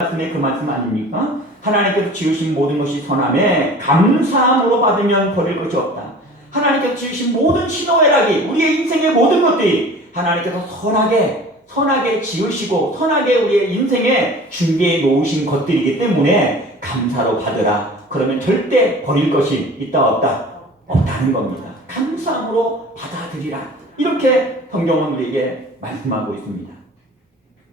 말씀에 그 말씀 아닙니까? 하나님께서 지으신 모든 것이 선함에 감사함으로 받으면 버릴 것이 없다. 하나님께서 지으신 모든 신호애락이 우리의 인생의 모든 것들이 하나님께서 선하게 지으시고 선하게 우리의 인생에 준비해 놓으신 것들이기 때문에 감사로 받으라. 그러면 절대 버릴 것이 있다 없다? 없다는 겁니다. 감사함으로 받아들이라. 이렇게 성경은 우리에게 말씀하고 있습니다.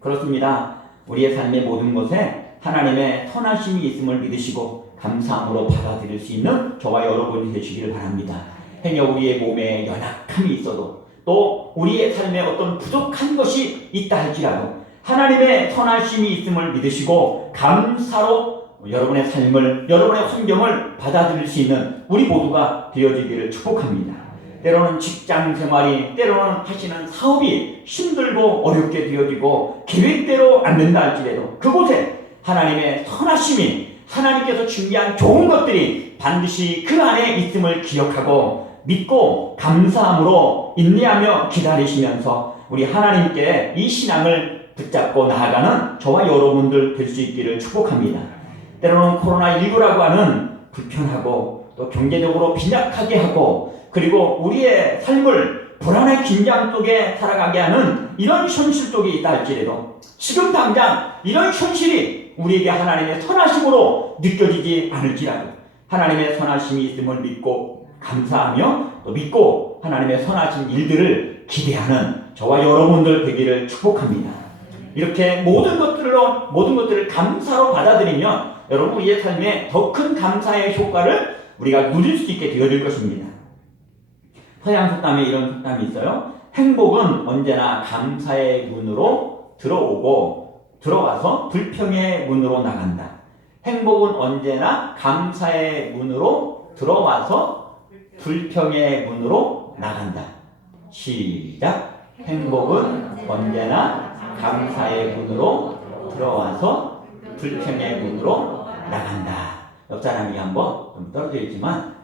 그렇습니다. 우리의 삶의 모든 것에 하나님의 선하심이 있음을 믿으시고 감사함으로 받아들일 수 있는 저와 여러분이 되시기를 바랍니다. 행여 우리의 몸에 연약함이 있어도 또 우리의 삶에 어떤 부족한 것이 있다 할지라도 하나님의 선하심이 있음을 믿으시고 감사로 여러분의 삶을, 여러분의 환경을 받아들일 수 있는 우리 모두가 되어지기를 축복합니다. 때로는 직장 생활이, 때로는 하시는 사업이 힘들고 어렵게 되어지고 계획대로 안 된다 할지라도 그곳에 하나님의 선하심이, 하나님께서 준비한 좋은 것들이 반드시 그 안에 있음을 기억하고 믿고 감사함으로 인내하며 기다리시면서 우리 하나님께 이 신앙을 붙잡고 나아가는 저와 여러분들 될 수 있기를 축복합니다. 때로는 코로나19라고 하는 불편하고 또 경제적으로 빈약하게 하고 그리고 우리의 삶을 불안의 긴장 속에 살아가게 하는 이런 현실 속에 있다 할지라도 지금 당장 이런 현실이 우리에게 하나님의 선하심으로 느껴지지 않을지라도 하나님의 선하심이 있음을 믿고 감사하며 또 믿고 하나님의 선하신 일들을 기대하는 저와 여러분들 되기를 축복합니다. 이렇게 모든 것들을 감사로 받아들이면 여러분 우리의 삶에 더 큰 감사의 효과를 우리가 누릴 수 있게 되어질 것입니다. 서양 속담에 이런 속담이 있어요. 행복은 언제나 감사의 문으로 들어와서 불평의 문으로 나간다. 행복은 언제나 감사의 문으로 들어와서 불평의 문으로 나간다. 시작. 행복은 언제나 감사의 문으로 들어와서 불평의 문으로 나간다. 옆 사람이 한번 좀 떨어져 있지만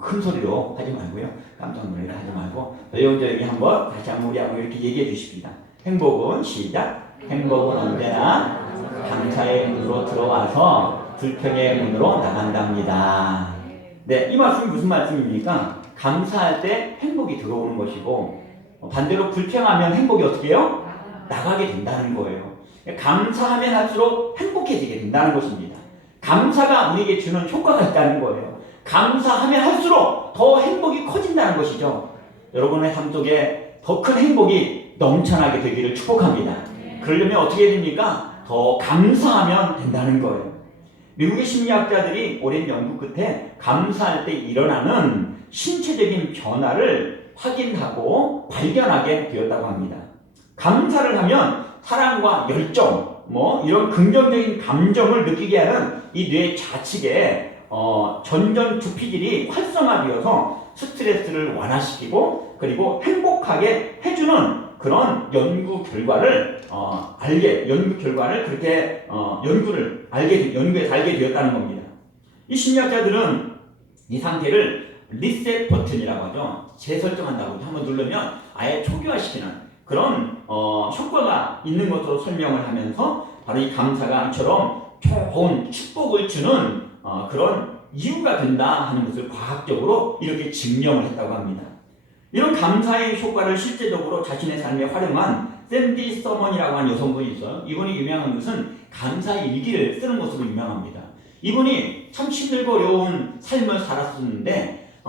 큰 소리로 하지 말고요. 깜짝 놀라게 하지 말고 조용조용히 한번 다시 한번 우리하고 이렇게 얘기해 주십니다. 행복은 시작. 행복은 언제나 감사의 문으로 들어와서 불평의 문으로 나간답니다. 네, 이 말씀이 무슨 말씀입니까? 감사할 때 행복이 들어오는 것이고 반대로 불평하면 행복이 어떻게 해요? 나가게 된다는 거예요. 감사하면 할수록 행복해지게 된다는 것입니다. 감사가 우리에게 주는 효과가 있다는 거예요. 감사하면 할수록 더 행복이 커진다는 것이죠. 여러분의 삶 속에 더 큰 행복이 넘쳐나게 되기를 축복합니다. 그러려면 어떻게 됩니까? 더 감사하면 된다는 거예요. 미국의 심리학자들이 오랜 연구 끝에 감사할 때 일어나는 신체적인 변화를 확인하고 발견하게 되었다고 합니다. 감사를 하면 사랑과 열정, 이런 긍정적인 감정을 느끼게 하는 이 뇌 좌측에 전전 두피질이 활성화되어서 스트레스를 완화시키고 그리고 행복하게 해주는 그런 연구 결과를 그렇게 연구에서 알게 되었다는 겁니다. 이 심리학자들은 이 상태를 리셋 버튼이라고 하죠. 재설정한다고 한번 누르면 아예 초기화시키는 그런 효과가 있는 것으로 설명을 하면서 바로 이 감사가 이처럼 좋은 축복을 주는 그런 이유가 된다 하는 것을 과학적으로 이렇게 증명을 했다고 합니다. 이런 감사의 효과를 실제적으로 자신의 삶에 활용한 샌디 서먼이라고 하는 여성분이 있어요. 이분이 유명한 것은 감사의 일기를 쓰는 것으로 유명합니다. 이분이 참 힘들고 어려운 삶을 살았었는데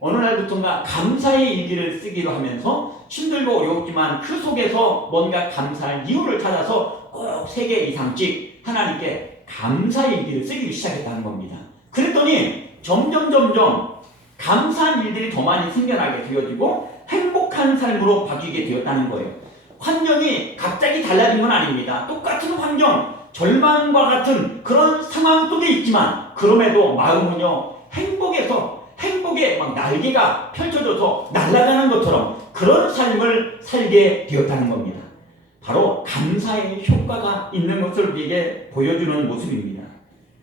어느 날부터인가 감사의 일기를 쓰기로 하면서 힘들고 어렵지만 그 속에서 뭔가 감사할 이유를 찾아서 꼭 3개 이상씩 하나님께 감사의 일기를 쓰기 시작했다는 겁니다. 그랬더니 점점 감사한 일들이 더 많이 생겨나게 되어지고 행복한 삶으로 바뀌게 되었다는 거예요. 환경이 갑자기 달라진 건 아닙니다. 똑같은 환경, 절망과 같은 그런 상황 속에 있지만 그럼에도 마음은요 행복에 막 날개가 펼쳐져서 날아가는 것처럼 그런 삶을 살게 되었다는 겁니다. 바로 감사의 효과가 있는 것을 우리에게 보여주는 모습입니다.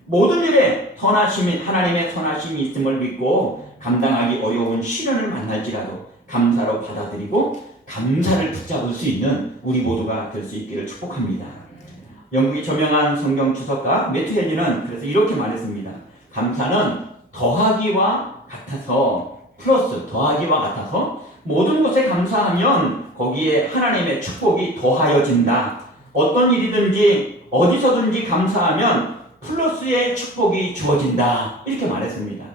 모든 일에 하나님의 선하심이 있음을 믿고 감당하기 어려운 시련을 만날지라도 감사로 받아들이고 감사를 붙잡을 수 있는 우리 모두가 될 수 있기를 축복합니다. 영국의 저명한 성경 주석가 매튜 헨리는 그래서 이렇게 말했습니다. 감사는 더하기와 같아서 플러스 더하기와 같아서 모든 것에 감사하면 거기에 하나님의 축복이 더하여진다. 어떤 일이든지 어디서든지 감사하면 플러스의 축복이 주어진다. 이렇게 말했습니다.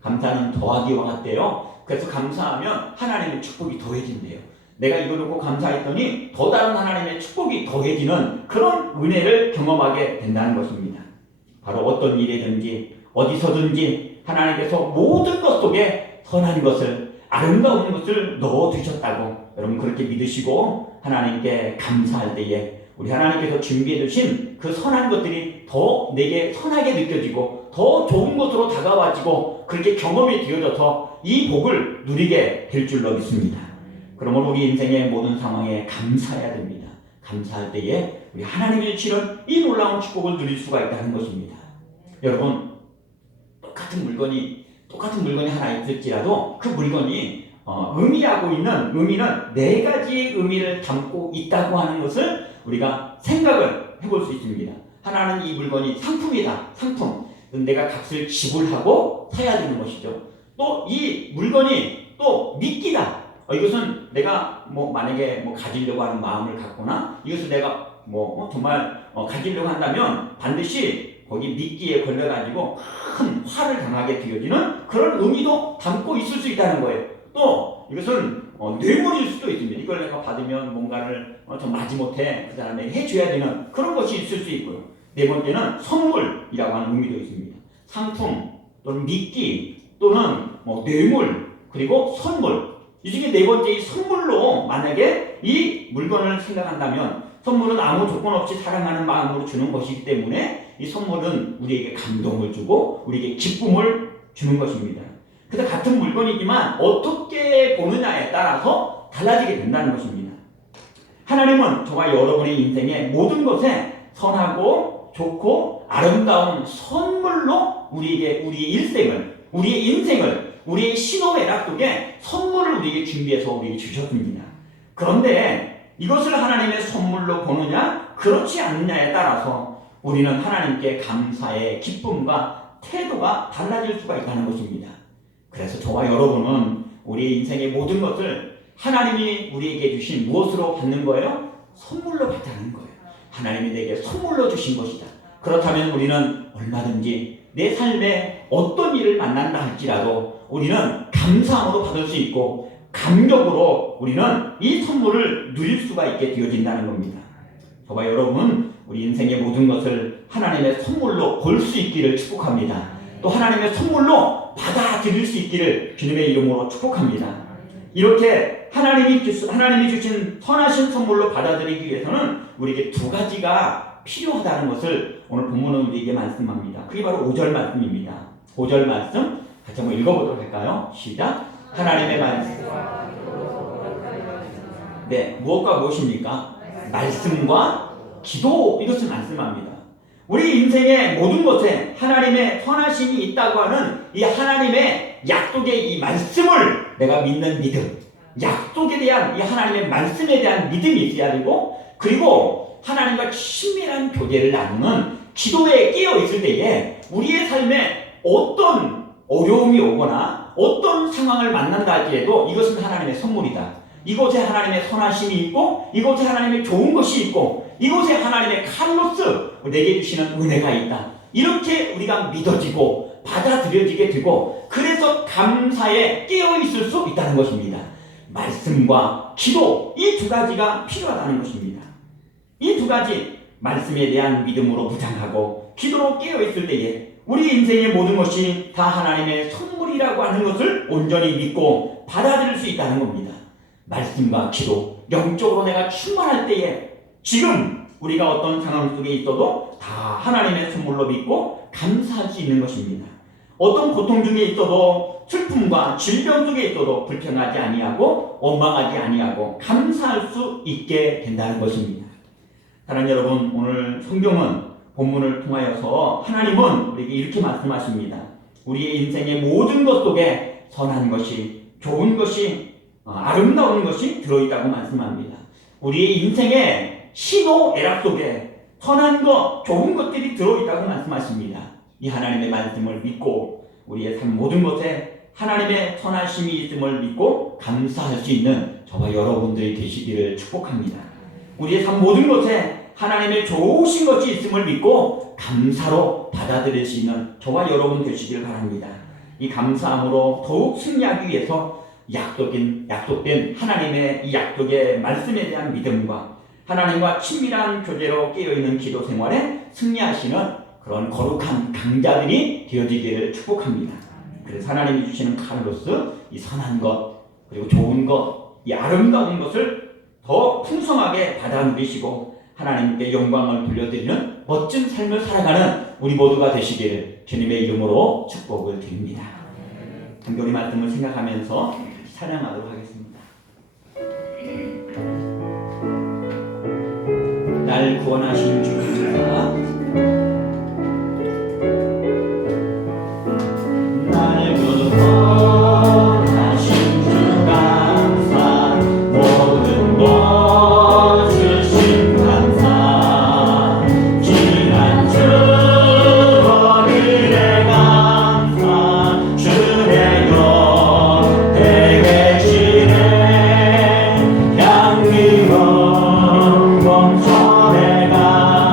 감사는 더하기와 같대요. 그래서 감사하면 하나님의 축복이 더해진대요. 내가 이걸 놓고 감사했더니 더 다른 하나님의 축복이 더해지는 그런 은혜를 경험하게 된다는 것입니다. 바로 어떤 일이든지 어디서든지 하나님께서 모든 것 속에 선한 것을, 아름다운 것을 넣어두셨다고 여러분 그렇게 믿으시고 하나님께 감사할 때에 우리 하나님께서 준비해 두신 그 선한 것들이 더 내게 선하게 느껴지고 더 좋은 것으로 다가와지고 그렇게 경험이 되어져서 이 복을 누리게 될 줄로 믿습니다. 그러므로 우리 인생의 모든 상황에 감사해야 됩니다. 감사할 때에 우리 하나님이 주시는 이 놀라운 축복을 누릴 수가 있다는 것입니다. 여러분, 똑같은 물건이 하나 있을지라도 그 물건이 의미하고 있는 의미는 네 가지의 의미를 담고 있다고 하는 것을 우리가 생각을 해볼 수 있습니다. 하나는 이 물건이 상품이다. 상품. 내가 값을 지불하고 사야 되는 것이죠. 또 이 물건이 또 미끼다. 이것은 내가 만약에 가지려고 하는 마음을 갖거나 이것을 내가 정말 가지려고 한다면 반드시 거기 미끼에 걸려가지고 큰 화를 당하게 되어지는 그런 의미도 담고 있을 수 있다는 거예요. 또 이것은 뇌물일 수도 있습니다. 이걸 내가 받으면 뭔가를 좀 마지못해 그 사람에게 해줘야 되는 그런 것이 있을 수 있고요. 네 번째는 선물이라고 하는 의미도 있습니다. 상품 또는 미끼 또는 뇌물 그리고 선물. 이 중에 네 번째 이 선물로 만약에 이 물건을 생각한다면 선물은 아무 조건 없이 사랑하는 마음으로 주는 것이기 때문에 이 선물은 우리에게 감동을 주고 우리에게 기쁨을 주는 것입니다. 그래서 같은 물건이지만 어떻게 보느냐에 따라서 달라지게 된다는 것입니다. 하나님은 저와 여러분의 인생의 모든 것에 선하고 좋고 아름다운 선물로 우리에게 우리의 일생을, 우리의 인생을, 우리의 신호애락 속에 선물을 우리에게 준비해서 우리에게 주셨습니다. 그런데 이것을 하나님의 선물로 보느냐 그렇지 않느냐에 따라서 우리는 하나님께 감사의 기쁨과 태도가 달라질 수가 있다는 것입니다. 그래서 저와 여러분은 우리의 인생의 모든 것을 하나님이 우리에게 주신 무엇으로 받는 거예요? 선물로 받자는 거예요. 하나님이 내게 선물로 주신 것이다. 그렇다면 우리는 얼마든지 내 삶에 어떤 일을 만난다 할지라도 우리는 감사함으로 받을 수 있고 감격으로 우리는 이 선물을 누릴 수가 있게 되어진다는 겁니다. 저와 여러분은 우리 인생의 모든 것을 하나님의 선물로 볼 수 있기를 축복합니다. 또 하나님의 선물로 받아들일 수 있기를 주님의 이름으로 축복합니다. 이렇게 하나님이 주신 선하신 선물로 받아들이기 위해서는 우리에게 두 가지가 필요하다는 것을 오늘 본문은 우리에게 말씀합니다. 그게 바로 5절 말씀입니다. 5절 말씀 같이 한번 읽어보도록 할까요? 시작. 하나님의 말씀. 네, 무엇과 무엇입니까? 말씀과 기도, 이것을 말씀합니다. 우리 인생의 모든 것에 하나님의 선하심이 있다고 하는 이 하나님의 약속의 이 말씀을 내가 믿는 믿음, 약속에 대한 이 하나님의 말씀에 대한 믿음이 있어야 되고, 그리고 하나님과 친밀한 교제를 나누는 기도에 끼어 있을 때에 우리의 삶에 어떤 어려움이 오거나 어떤 상황을 만난다 할지라도 이것은 하나님의 선물이다. 이곳에 하나님의 선하심이 있고 이곳에 하나님의 좋은 것이 있고 이곳에 하나님의 칼로스 내게 주시는 은혜가 있다. 이렇게 우리가 믿어지고 받아들여지게 되고 그래서 감사에 깨어있을 수 있다는 것입니다. 말씀과 기도, 이 두 가지가 필요하다는 것입니다. 이 두 가지, 말씀에 대한 믿음으로 무장하고 기도로 깨어있을 때에 우리 인생의 모든 것이 다 하나님의 선물이라고 하는 것을 온전히 믿고 받아들일 수 있다는 겁니다. 말씀과 기도, 영적으로 내가 충만할 때에 지금 우리가 어떤 상황 속에 있어도 다 하나님의 선물로 믿고 감사할 수 있는 것입니다. 어떤 고통 중에 있어도 슬픔과 질병 속에 있어도 불평하지 아니하고 원망하지 아니하고 감사할 수 있게 된다는 것입니다. 사랑하는 여러분, 오늘 성경은 본문을 통하여서 하나님은 우리에게 이렇게 말씀하십니다. 우리의 인생의 모든 것 속에 선한 것이, 좋은 것이, 아름다운 것이 들어있다고 말씀합니다. 우리의 인생의 신호애락 속에 선한 것, 좋은 것들이 들어있다고 말씀하십니다. 이 하나님의 말씀을 믿고 우리의 삶 모든 것에 하나님의 선하심이 있음을 믿고 감사할 수 있는 저와 여러분들이 되시기를 축복합니다. 우리의 삶 모든 것에 하나님의 좋으신 것이 있음을 믿고 감사로 받아들일 수 있는 저와 여러분 되시길 바랍니다. 이 감사함으로 더욱 승리하기 위해서 약속된 하나님의 이 약속의 말씀에 대한 믿음과 하나님과 친밀한 교제로 깨어있는 기도 생활에 승리하시는 그런 거룩한 강자들이 되어지기를 축복합니다. 그래서 하나님이 주시는 칼로스, 이 선한 것, 그리고 좋은 것, 이 아름다운 것을 더 풍성하게 받아 누리시고 하나님께 영광을 돌려드리는 멋진 삶을 살아가는 우리 모두가 되시기를 주님의 이름으로 축복을 드립니다. 함께 우리 말씀을 생각하면서 찬양하도록 하겠습니다. 날 구원하신 주 감사, 날 구원하신 주 감사, 모든 것 주신 감사, 지난 주 거리에 감사, 주의 곁에 계시네, 향기로운 봄철에 감사.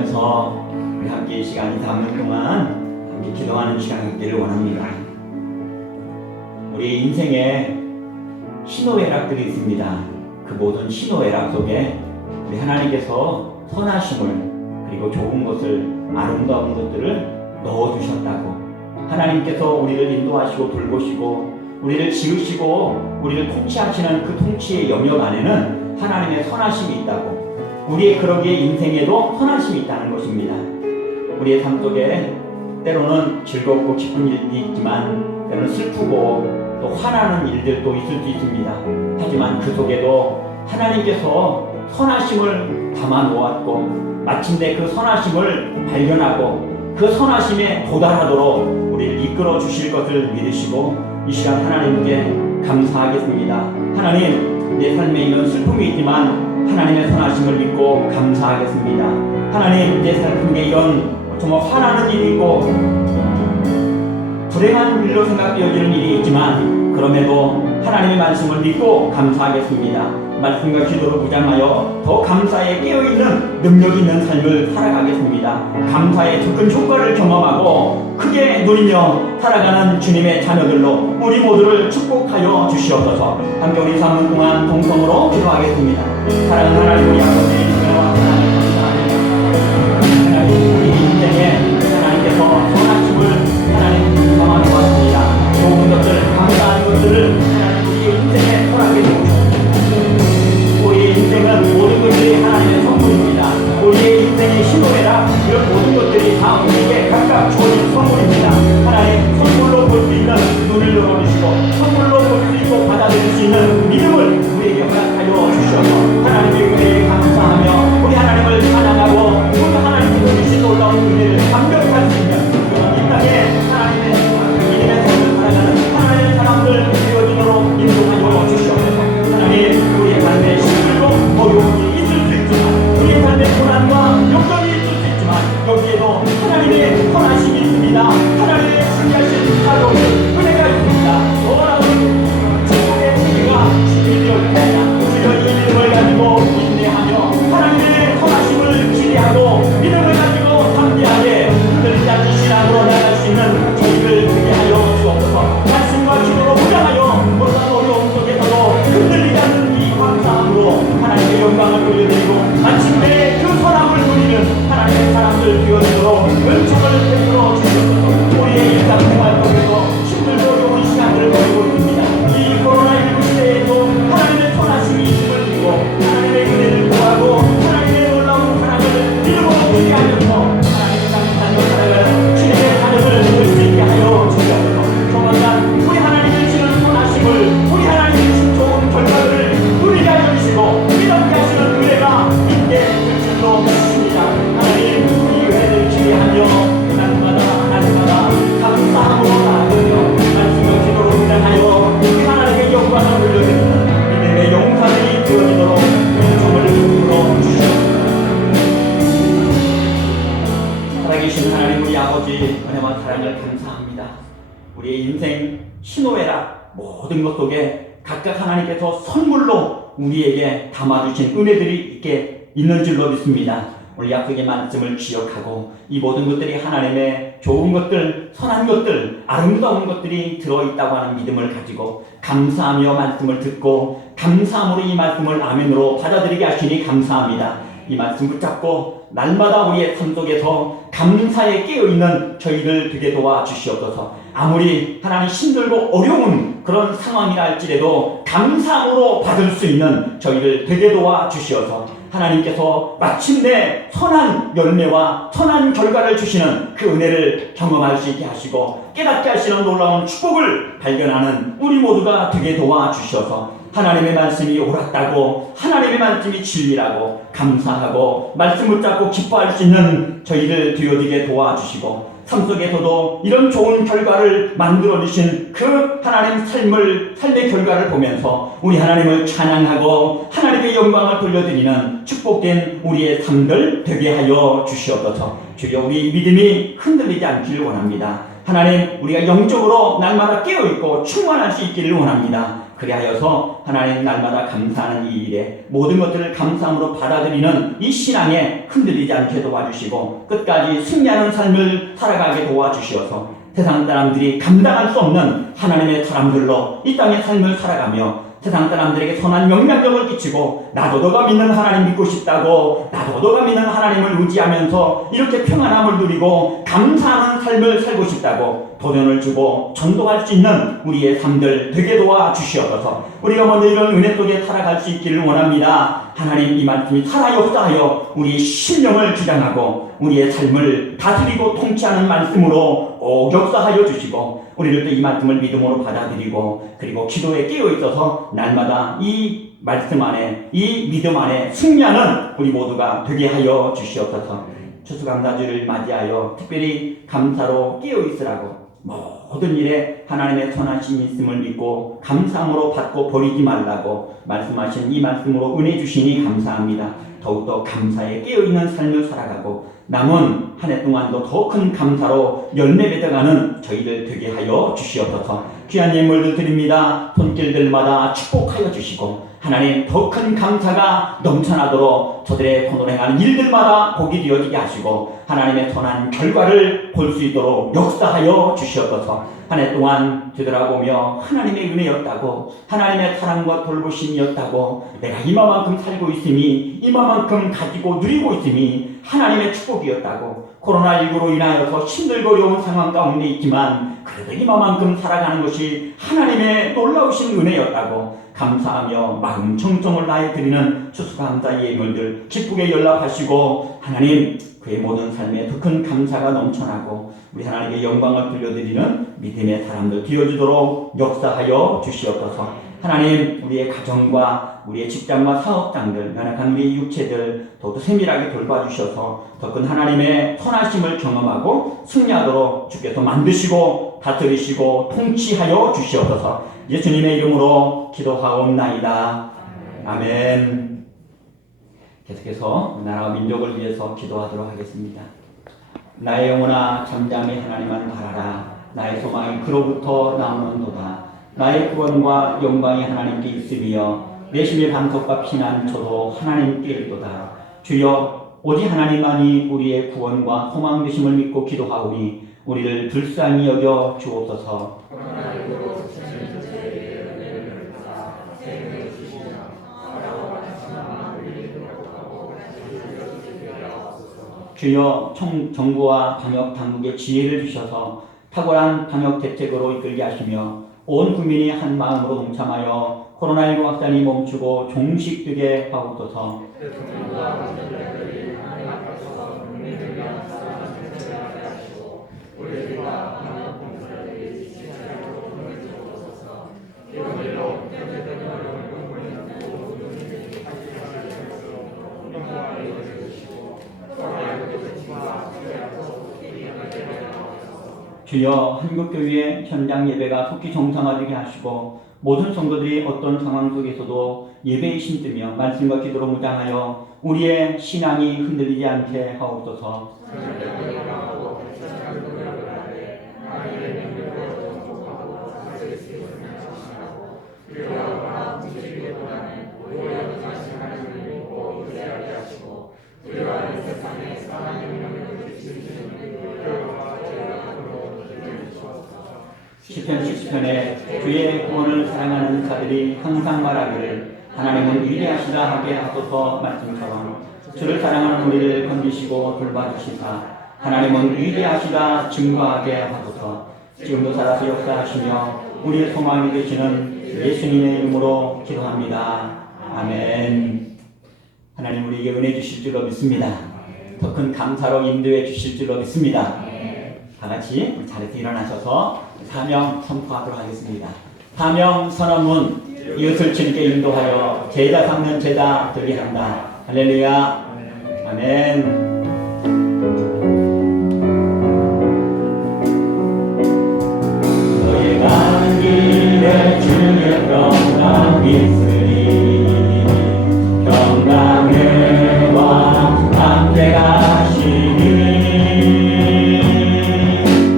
기도하면서 우리 함께 이 시간 이 담는 동안 함께 기도하는 시간이 있기를 원합니다. 우리 인생에 희노애락들이 있습니다. 그 모든 희노애락 속에 우리 하나님께서 선하심을 그리고 좋은 것을 아름다운 것들을 넣어주셨다고, 하나님께서 우리를 인도하시고 돌보시고 우리를 지으시고 우리를 통치하시는 그 통치의 영역 안에는 하나님의 선하심이 있다고, 우리의 그러기에 인생에도 선하심이 있다는 것입니다. 우리의 삶 속에 때로는 즐겁고 기쁜 일이 있지만 때로는 슬프고 또 화나는 일들도 있을 수 있습니다. 하지만 그 속에도 하나님께서 선하심을 담아 놓았고 마침내 그 선하심을 발견하고 그 선하심에 도달하도록 우리를 이끌어 주실 것을 믿으시고 이 시간 하나님께 감사하겠습니다. 하나님, 내 삶에 있는 슬픔이 있지만 하나님의 선하심을 믿고 감사하겠습니다. 하나님, 내 삶에 이런 정말 화나는 일이 있고 불행한 일로 생각되어지는 일이 있지만 그럼에도 하나님의 말씀을 믿고 감사하겠습니다. 말씀과 기도로 무장하여 더 감사에 깨어있는 능력 있는 삶을 살아가겠습니다. 감사의 큰 효과를 경험하고 크게 누리며 살아가는 주님의 자녀들로 우리 모두를 축복하여 주시옵소서. 함께 우리 3분 동안 동성으로 기도하겠습니다. 사랑하는 하나님, 우리 아버지 은혜와 하나님 감사합니다. 하나님, 우리 인생에 하나님께서 선하심을 하나님 정하셨습니다. 좋은 것들, 감사한 것들을 하나님 우리의 인생에 허락해 주옵소서. 우리의 인생은 모든 것들이 하나님의 선물입니다. 우리의 인생의 희노애락 이런 모든 것들이 다 우리에게 각각 주어진 선물입니다. 하나님, 선물로 볼 수 있는 눈을 열어주시고 선물로 볼 수 있고 받아들일 수 있는 믿음을 우리에게 허락하여 주시옵소서. 하나님의 은혜에 감사하며 우리 하나님을 찬양하고 우리 하나님께서 주신 놀라운 은혜를 감격할 수 있는 그런 이 땅에 하나님의 믿음의 삶을 살아가는 하나님의 사람들 되어지도록 인도하여 주시옵소서. 하나님, 우리의 삶에 힘들고 어려운 일이 있을 수 있지만 우리의 삶에 고난과 역경이 있을 수 있지만 여기에도 하나님의 선하심이 있습니다. 하나님의 신비하신 사랑의 은혜가 있습니다. 너무나도 축복의 세계가 준비되었습니다. 주여 이 믿음을 가지고 인내하며 하나님의 선하심을 기대하고 믿음을 가지고 담대하게 흔들리지 않는 신앙으로 나아갈 수 있는 저희를 되게 하여 주옵소서. 말씀과 기도로 무장하여 어떤 어려움 속에서도 흔들리지 않는 이 감사함으로 하나님의 영광을 돌려드리고 마침내 그 선함을 누리는 하나님의 사람들 되어지도록 은총을 베풀어 주시옵소서. 우리의 일상생활 속에서 힘들고 어려운 시간들을 보내고 있습니다. 이 코로나19 시대에도 하나님의 선하심이 있음을 믿고 하나님의 은혜를 구하고 하나님의 놀라운 사랑을 믿음으로 기대하면서 하나님의 자녀 살아가는 주님의 자녀들을 볼 수 있게 하여 주시옵소서. 조만간 우리 하나님이 주시는 선하심을 우리 하나님이 주신 좋은 결과를 누리게 하여 주시고 믿음게 하시는 은혜가 있게 될 줄로 믿습니다. 하나님, 이 은혜를 기대하며 날마다 감사함으로 나아가며 말씀을 기도로 무장하여 우리 하나님의 영광을 돌려드리는 믿음의 용사들이 되어지도록 은총을 베풀어 주시옵소서. 살아계신 하나님, 우리 아버지 은혜와 사랑을 감사합니다. 우리의 인생 희노애락 모든 것 속에 각각 하나님께서 선물로 우리에게 담아주신 은혜들이 있게 있는 줄로 믿습니다. 우리 약속의 말씀을 기억하고 이 모든 것들이 하나님의 좋은 것들, 선한 것들, 아름다운 것들이 들어있다고 하는 믿음을 가지고 감사하며 말씀을 듣고 감사함으로 이 말씀을 아멘으로 받아들이게 하시니 감사합니다. 이 말씀 붙잡고 날마다 우리의 삶 속에서 감사에 깨어있는 저희를 되게 도와주시옵소서. 아무리 하나님 힘들고 어려운 그런 상황이라 할지라도 감사함으로 받을 수 있는 저희를 되게 도와주시어서 하나님께서 마침내 선한 열매와 선한 결과를 주시는 그 은혜를 경험할 수 있게 하시고 깨닫게 하시는 놀라운 축복을 발견하는 우리 모두가 되게 도와주셔서 하나님의 말씀이 옳았다고 하나님의 말씀이 진리라고 감사하고 말씀 붙잡고 기뻐할 수 있는 저희를 되어지게 도와주시고 삶 속에서도 이런 좋은 결과를 만들어주신 그 하나님 삶의 결과를 보면서 우리 하나님을 찬양하고 하나님의 영광을 돌려드리는 축복된 우리의 삶들 되게 하여 주시옵소서. 주여, 우리 믿음이 흔들리지 않기를 원합니다. 하나님, 우리가 영적으로 날마다 깨어있고 충만할 수 있기를 원합니다. 그리하여서 하나님 날마다 감사하는 이 일에 모든 것들을 감사함으로 받아들이는 이 신앙에 흔들리지 않게 도와주시고 끝까지 승리하는 삶을 살아가게 도와주시어서 세상 사람들이 감당할 수 없는 하나님의 사람들로 이 땅의 삶을 살아가며 세상 사람들에게 선한 영향력을 끼치고 나도 너가 믿는 하나님 믿고 싶다고 나도 너가 믿는 하나님을 의지하면서 이렇게 평안함을 누리고 감사하는 삶을 살고 싶다고 도전을 주고 전도할 수 있는 우리의 삶들 되게 도와주시옵소서. 우리가 먼저 이런 은혜 속에 살아갈 수 있기를 원합니다. 하나님 이 말씀이 살아 역사하여 우리의 신령을 주장하고 우리의 삶을 다스리고 통치하는 말씀으로 역사하여 주시고 우리들도 이 말씀을 믿음으로 받아들이고 그리고 기도에 깨어 있어서 날마다 이 말씀 안에 이 믿음 안에 승리하는 우리 모두가 되게 하여 주시옵소서. 추수감사주를 맞이하여 특별히 감사로 깨어 있으라고 모든 일에 하나님의 선하심이 있음을 믿고 감사함으로 받고 버리지 말라고 말씀하신 이 말씀으로 은혜 주시니 감사합니다. 더욱더 감사에 깨어있는 삶을 살아가고 남은 한 해 동안도 더 큰 감사로 열매 맺어가는 저희들 되게 하여 주시옵소서. 귀한 예물들 드립니다. 손길들마다 축복하여 주시고 하나님 더 큰 감사가 넘쳐나도록 저들의 손으로 행하는 일들마다 복이 되어지게 하시고 하나님의 선한 결과를 볼 수 있도록 역사하여 주시옵소서. 한 해 동안 되돌아보며 하나님의 은혜였다고 하나님의 사랑과 돌보심이었다고 내가 이만큼 살고 있음이 이만큼 가지고 누리고 있음이 하나님의 축복이었다고 코로나19로 인하여서 힘들고 어려운 상황 가운데 있지만 그래도 이만큼 살아가는 것이 하나님의 놀라우신 은혜였다고 감사하며 마음 청정을 다해 드리는 추수감사 예물들 기쁘게 연락하시고 하나님 그의 모든 삶에 더 큰 감사가 넘쳐나고 우리 하나님께 영광을 돌려드리는 믿음의 사람들 되어주도록 역사하여 주시옵소서. 하나님 우리의 가정과 우리의 직장과 사업장들 연약한 우리의 육체들 더욱더 세밀하게 돌봐주셔서 더 큰 하나님의 선하심을 경험하고 승리하도록 주께서 만드시고 다스리시고 통치하여 주시옵소서. 예수님의 이름으로 기도하옵나이다. 아멘. 계속해서 나라와 민족을 위해서 기도하도록 하겠습니다. 나의 영혼아 잠잠히 하나님만 바라라. 나의 소망이 그로부터 나오는도다. 나의 구원과 영광이 하나님께 있으며 내 심의 반석과 피난 저도 하나님께 있도다. 주여 오직 하나님만이 우리의 구원과 소망 되심을 믿고 기도하오니 우리를 불쌍히 여겨 주옵소서. 주여 정부와 방역 당국에 지혜를 주셔서 탁월한 방역 대책으로 이끌게 하시며 온 국민이 한 마음으로 동참하여 코로나19 확산이 멈추고 종식되게 하옵소서. 주여 한국교회의 현장 예배가 속히 정상화되게 하시고 모든 성도들이 어떤 상황 속에서도 예배에 힘쓰며 말씀과 기도로 무장하여 우리의 신앙이 흔들리지 않게 하옵소서. 시편 10편에 주의 구원을 사랑하는 자들이 항상 말하기를 하나님은 위대하시다 하게 하소서 말씀처럼 주를 사랑하는 우리를 건지시고 돌봐주시사 하나님은 위대하시다 증거하게 하소서. 지금도 살아서 역사하시며 우리의 소망이 되시는 예수님의 이름으로 기도합니다. 아멘. 하나님 우리에게 은혜 주실 줄로 믿습니다. 더 큰 감사로 인도해 주실 줄로 믿습니다. 다 같이 우리 자리에서 일어나셔서 사명 선포하도록 하겠습니다. 사명 선언문 이웃을 주님께 인도하여 제자 삼는 제자 되게 한다. 할렐루야. 아멘. 너의 가는 길에 주의 평강 있으리 평강의 왕 함께 가시니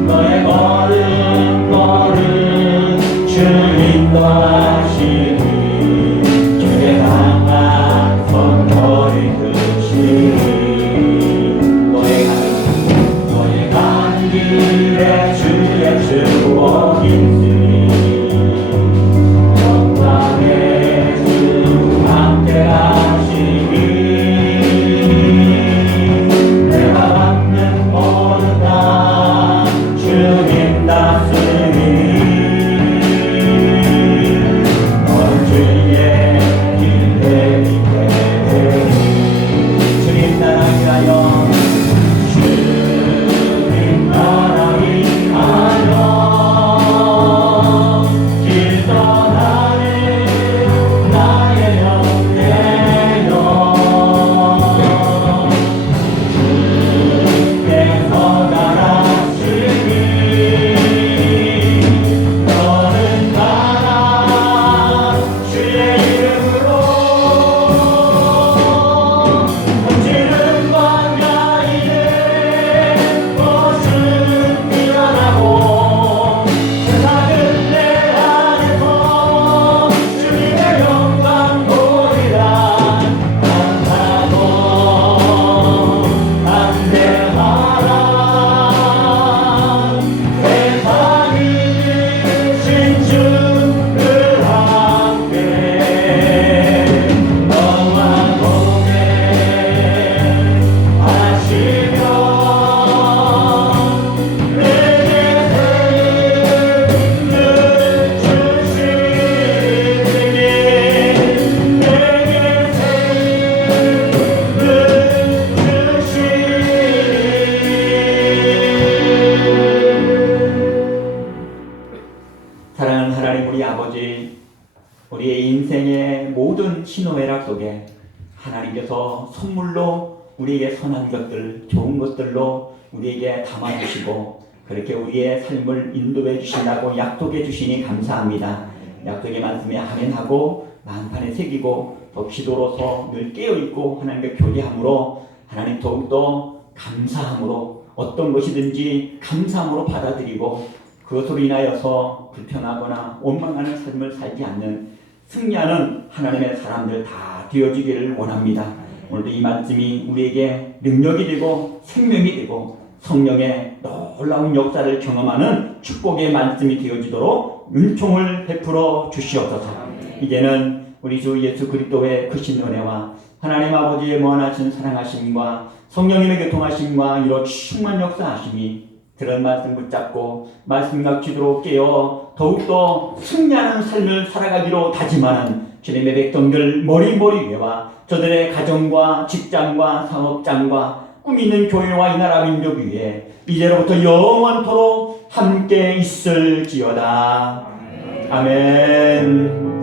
너의 걸음걸음 주 인도하시니 하나님께서 선물로 우리에게 선한 것들, 좋은 것들로 우리에게 담아주시고 그렇게 우리의 삶을 인도해 주신다고 약속해 주시니 감사합니다. 약속의 말씀에 아멘하고 마음판에 새기고 또 기도로서 늘 깨어있고 하나님과 교제함으로 하나님 더욱더 감사함으로 어떤 것이든지 감사함으로 받아들이고 그것으로 인하여서 불편하거나 원망하는 삶을 살지 않는 승리하는 하나님의 사람들 다 되어지기를 원합니다. 오늘도 이 말씀이 우리에게 능력이 되고 생명이 되고 성령의 놀라운 역사를 경험하는 축복의 말씀이 되어지도록 은총을 베풀어 주시옵소서. 이제는 우리 주 예수 그리스도의 크신 은혜와 하나님 아버지의 무한하신 사랑하심과 성령님의 교통하심과 이로 충만 역사하심이 그런 말씀 붙잡고 말씀과 기도로 깨어 더욱더 승리하는 삶을 살아가기로 다짐하는 주님의 백성들 머리머리 위와 저들의 가정과 직장과 사업장과 꿈 있는 교회와 이 나라 민족 위에 이제로부터 영원토록 함께 있을지어다. 아멘.